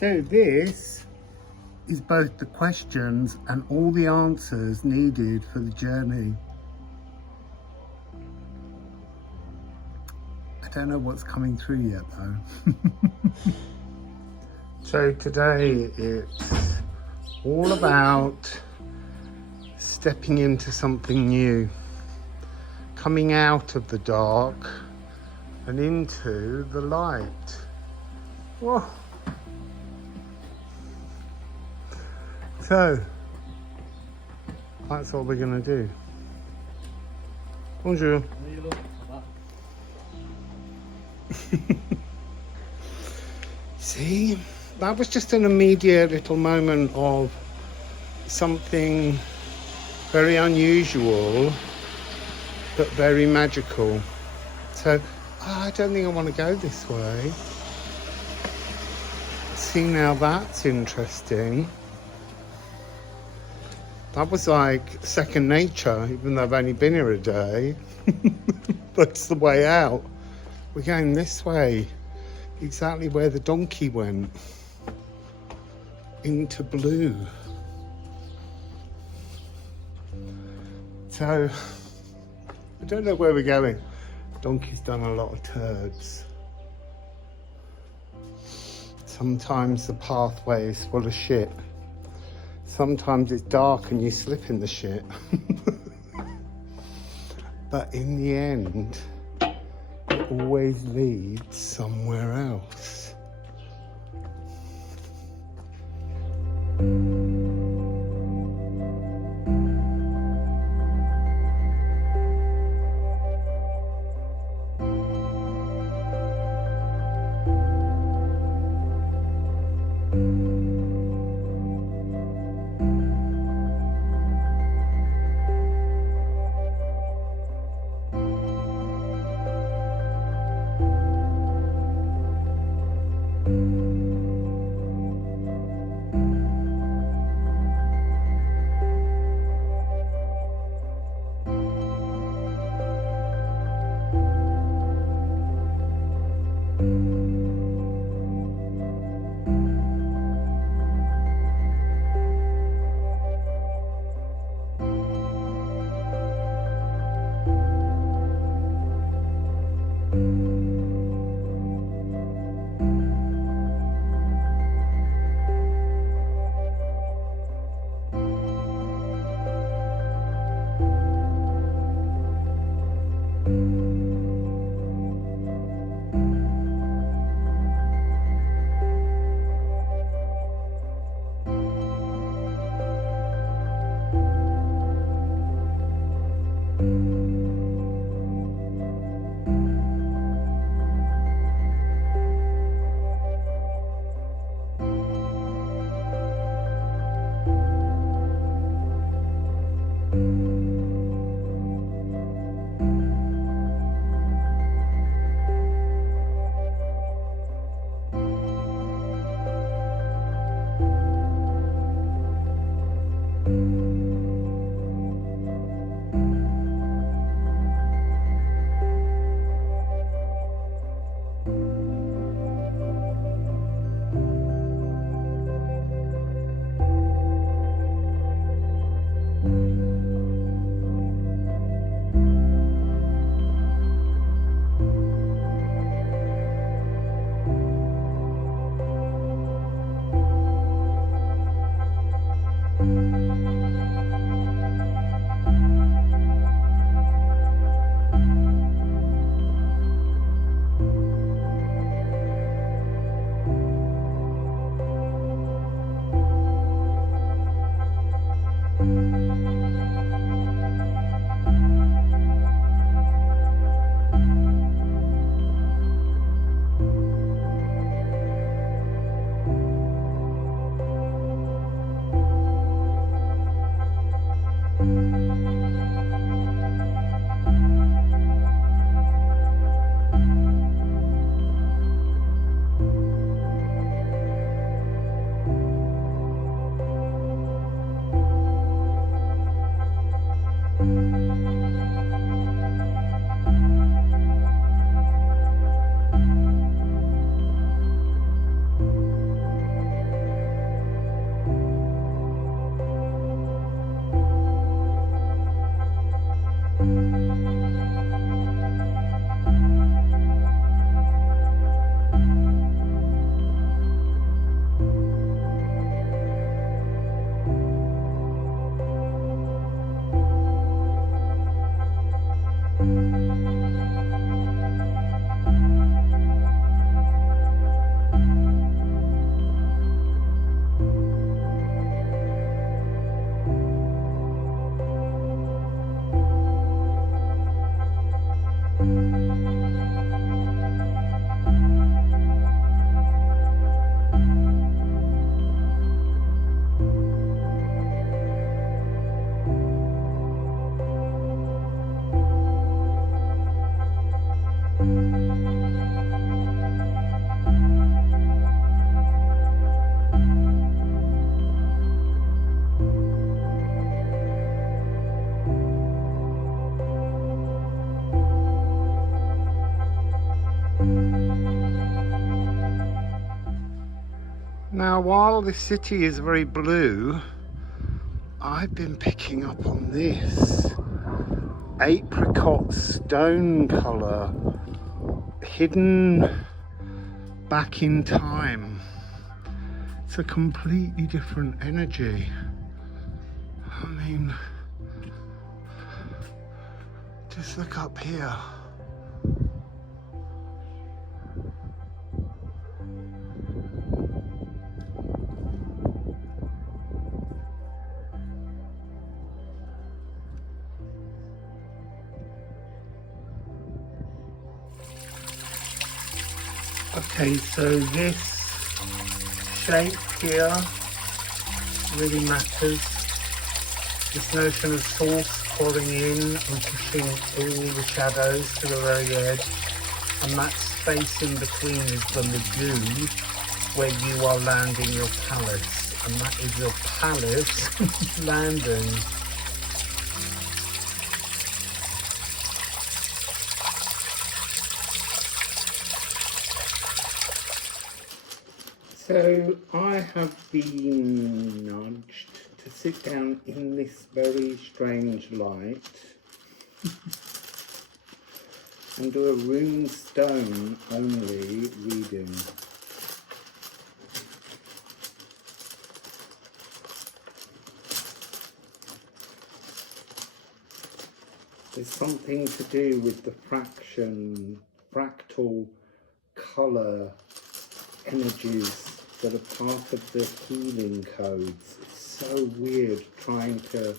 So this is both the questions and all the answers needed for the journey. I don't know what's coming through yet though. So today it's all about stepping into something new, coming out of the dark and into the light. Whoa. So that's what we're going to do. Bonjour. See, that was just an immediate little moment of something very unusual but very magical. So I don't think I want to go this way. See, now that's interesting. That was like second nature, even though I've only been here a day. That's the way out. We're going this way, exactly where the donkey went, into blue. So, I don't know where we're going. Donkey's done a lot of turds. Sometimes the pathway is full of shit. Sometimes it's dark and you slip in the shit. But in the end, it always leads somewhere else. Now, while this city is very blue, I've been picking up on this apricot stone colour, hidden back in time. It's a completely different energy. I mean, just look up here. Okay, so this shape here really matters. This notion of source pouring in and pushing all the shadows to the very edge, and that space in between is the lagoon where you are landing your palace, and that is your palace landing. So I have been nudged to sit down in this very strange light and do a rune stone only reading. There's something to do with the fractal colour energies that are part of the healing codes. It's so weird trying to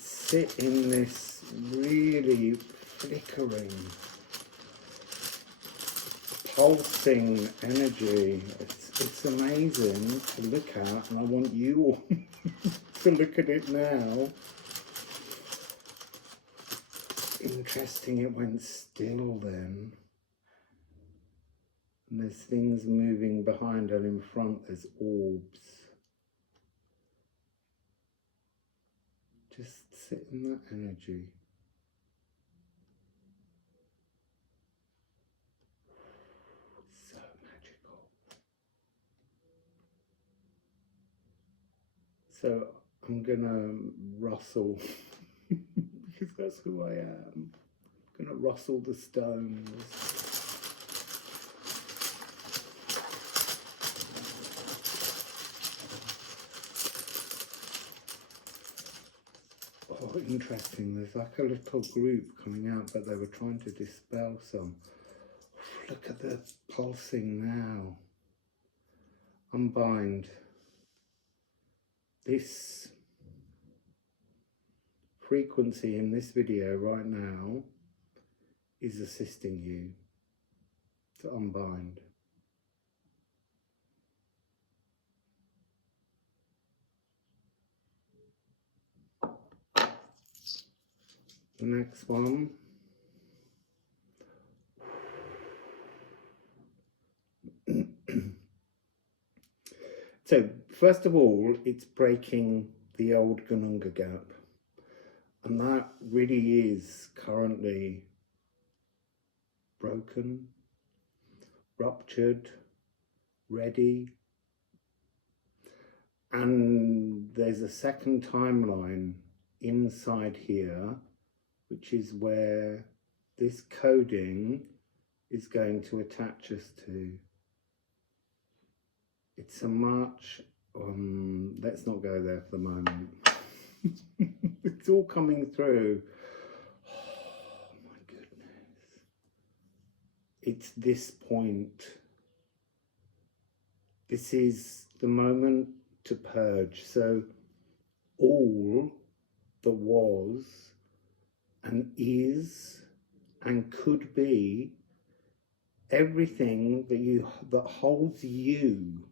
sit in this really flickering, pulsing energy. It's amazing to look at, and I want you all to look at it now. Interesting, it went still then. And there's things moving behind and in front, there's orbs. Just sit in that energy. So magical. So I'm gonna rustle, because that's who I am. I'm gonna rustle the stones. Oh, interesting, there's like a little group coming out, but they were trying to dispel some. Look at the pulsing now. Unbind. This frequency in this video right now is assisting you to unbind. The next one. So, first of all, it's breaking the old Gununga gap. And that really is currently broken, ruptured, ready. And there's a second timeline inside here, which is where this coding is going to attach us to. It's a much, let's not go there for the moment. It's all coming through. Oh my goodness. It's this point. This is the moment to purge. So all that was and is and could be everything that holds you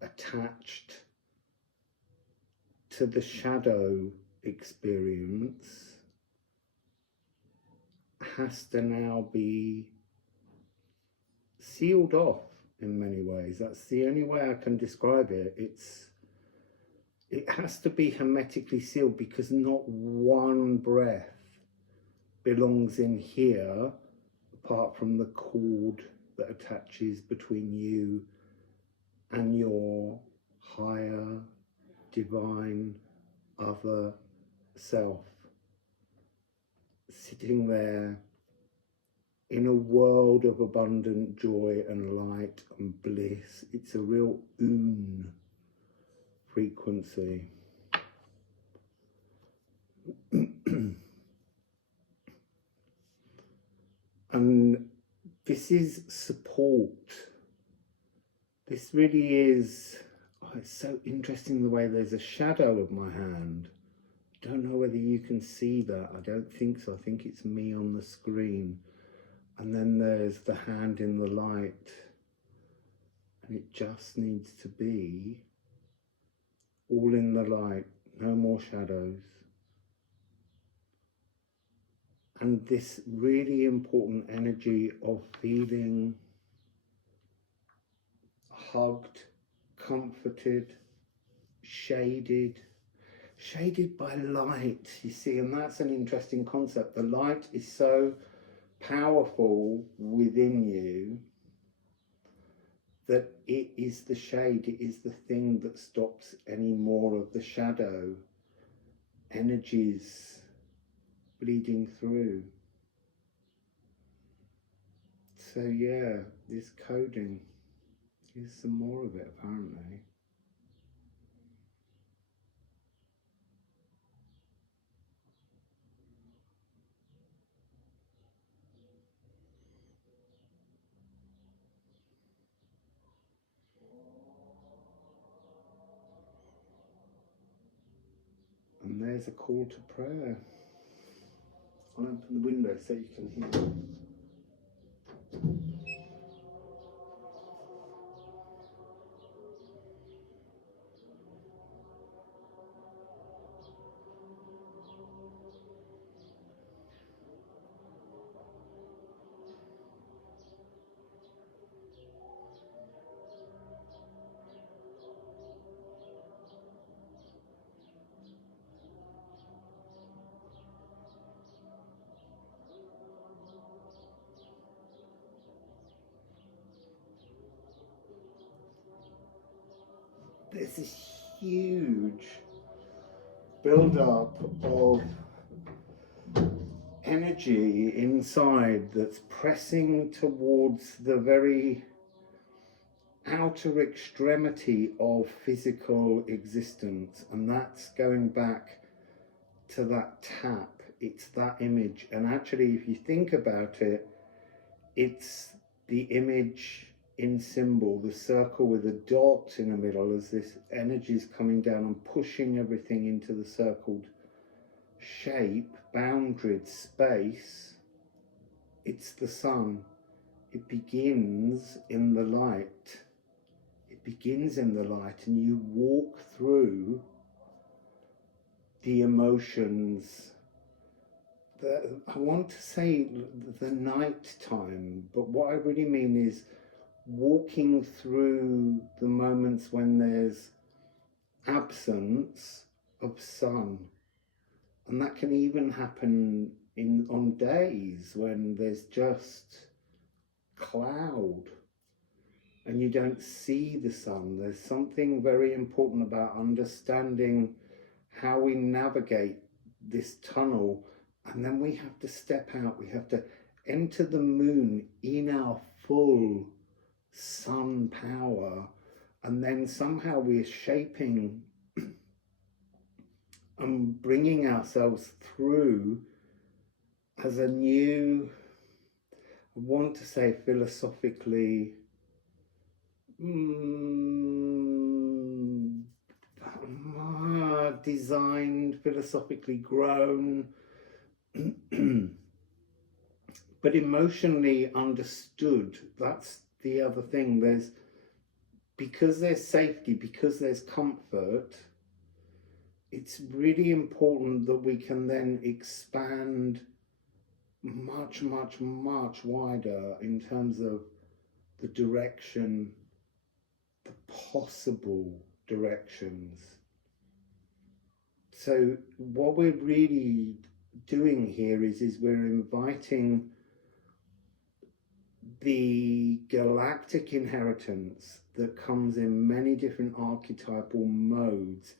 attached to the shadow experience has to now be sealed off in many ways. That's the only way I can describe it. It has to be hermetically sealed, because not one breath belongs in here apart from the cord that attaches between you and your higher, divine, other self, sitting there in a world of abundant joy and light and bliss. It's a real oon frequency. And this is support. This really is, oh, it's so interesting the way there's a shadow of my hand. I don't know whether you can see that. I don't think so. I think it's me on the screen. And then there's the hand in the light. And it just needs to be all in the light, no more shadows. And this really important energy of feeling hugged, comforted, shaded by light, you see. And that's an interesting concept. The light is so powerful within you that it is the shade, it is the thing that stops any more of the shadow energies bleeding through. So yeah, this coding, here's some more of it apparently. And there's a call to prayer. I'll open the window so you can hear. There's this huge build-up of energy inside that's pressing towards the very outer extremity of physical existence, and that's going back to that tap. It's that image, and actually if you think about it, it's the image in symbol, the circle with a dot in the middle, as this energy is coming down and pushing everything into the circled shape, boundaried space. It's the sun. It begins in the light. It begins in the light, and you walk through the emotions. I want to say the night time, but what I really mean is walking through the moments when there's absence of sun. And that can even happen on days when there's just cloud and you don't see the sun. There's something very important about understanding how we navigate this tunnel, and then we have to step out. We have to enter the moon in our full sun power, and then somehow we're shaping and bringing ourselves through as a new, I want to say philosophically, designed, philosophically grown, but emotionally understood. That's the other thing. Because there's safety, because there's comfort, it's really important that we can then expand much, much, much wider in terms of the direction, the possible directions. So what we're really doing here is we're inviting the galactic inheritance that comes in many different archetypal modes,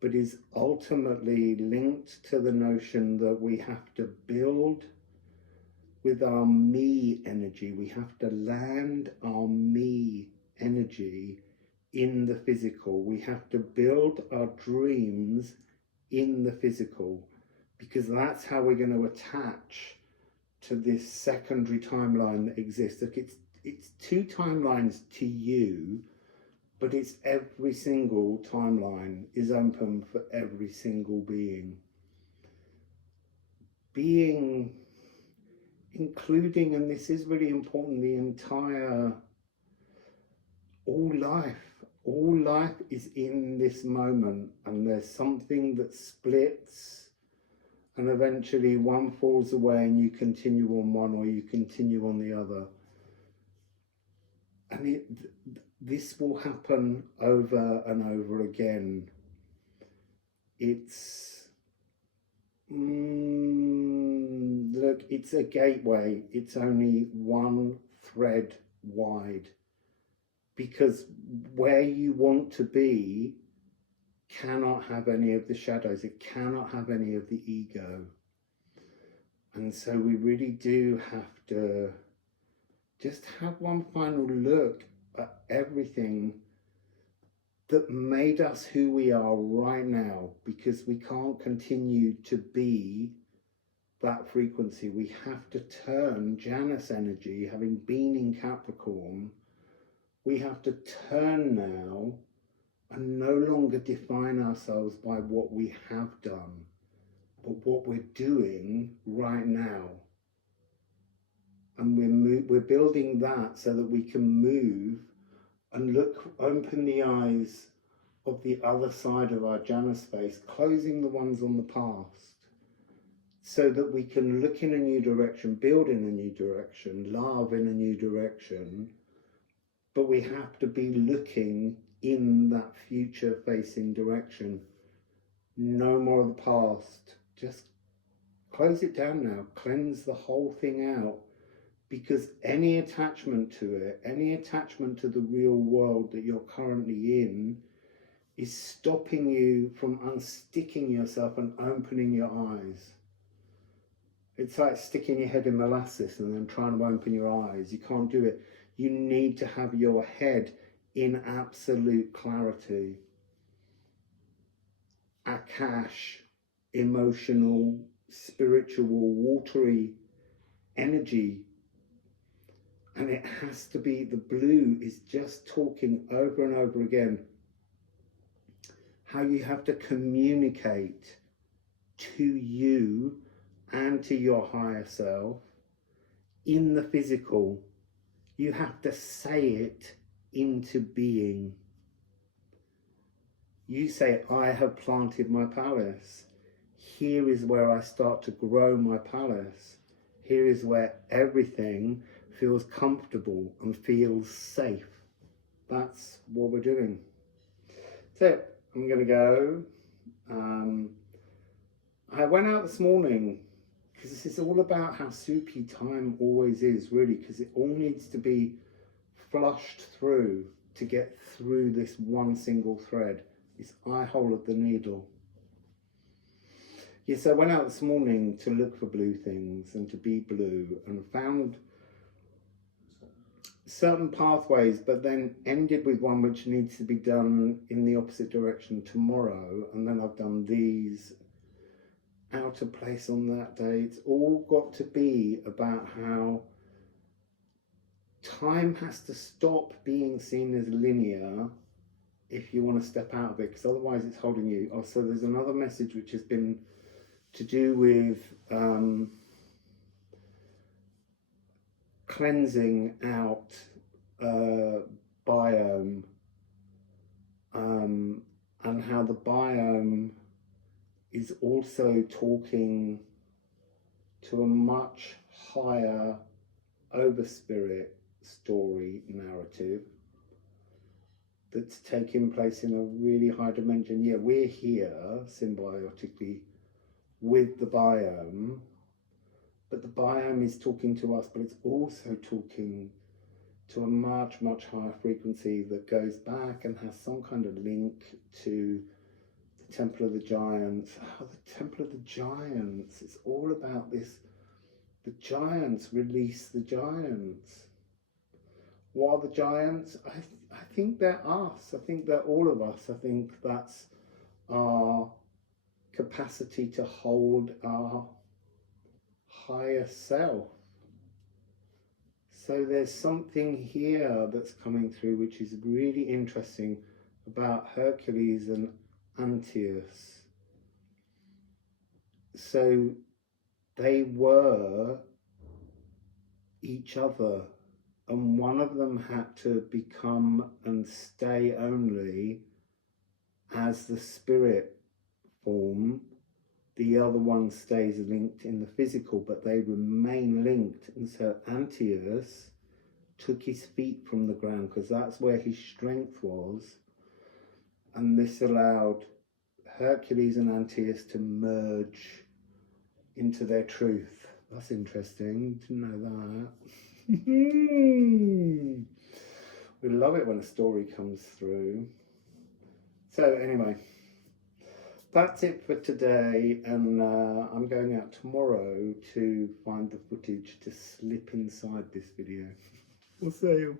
but is ultimately linked to the notion that we have to build with our me energy. We have to land our me energy in the physical. We have to build our dreams in the physical, because that's how we're going to attach to this secondary timeline that exists. Look, it's two timelines to you, but it's every single timeline is open for every single being, including, and this is really important, the entire, all life is in this moment, and there's something that splits, and eventually one falls away and you continue on one, or you continue on the other. And this will happen over and over again. It's, look, it's a gateway. It's only one thread wide, because where you want to be cannot have any of the shadows. It cannot have any of the ego. And so we really do have to just have one final look at everything that made us who we are right now, because we can't continue to be that frequency. We have to turn Janus energy, having been in Capricorn, we have to turn now and no longer define ourselves by what we have done, but what we're doing right now. And we're building that so that we can move and open the eyes of the other side of our Janus space, closing the ones on the past, so that we can look in a new direction, build in a new direction, love in a new direction. But we have to be looking in that future facing direction. No more of the past. Just close it down now. Cleanse the whole thing out. Because any attachment to it, any attachment to the real world that you're currently in, is stopping you from unsticking yourself and opening your eyes. It's like sticking your head in molasses and then trying to open your eyes. You can't do it. You need to have your head in absolute clarity. Akash, emotional, spiritual, watery energy. And it has to be, the blue is just talking over and over again how you have to communicate to you and to your higher self in the physical. You have to say it into being. You say, I have planted my palace. Here is where I start to grow my palace. Here is where everything feels comfortable and feels safe. That's what we're doing. So I'm going to go. I went out this morning because this is all about how soupy time always is, really, because it all needs to be flushed through to get through this one single thread, this eye hole of the needle. Yes, I went out this morning to look for blue things and to be blue, and found certain pathways, but then ended with one which needs to be done in the opposite direction tomorrow, and then I've done these out of place on that day. It's all got to be about how time has to stop being seen as linear if you want to step out of it, because otherwise it's holding you. Oh, so there's another message which has been to do with cleansing out biome, and how the biome is also talking to a much higher overspirit story narrative that's taking place in a really high dimension. Yeah, we're here symbiotically with the biome, but the biome is talking to us, but it's also talking to a much, much higher frequency that goes back and has some kind of link to the Temple of the Giants. Oh, the Temple of the Giants, it's all about this. The giants release the giants. What are the giants? I think they're us. I think they're all of us. I think that's our capacity to hold our higher self. So there's something here that's coming through which is really interesting about Hercules and Antaeus. So they were each other, and one of them had to become and stay only as the spirit form. The other one stays linked in the physical, but they remain linked. And so Antaeus took his feet from the ground because that's where his strength was. And this allowed Hercules and Antaeus to merge into their truth. That's interesting. Didn't know that. We love it when a story comes through. So anyway, that's it for today, and I'm going out tomorrow to find the footage to slip inside this video. Wassail.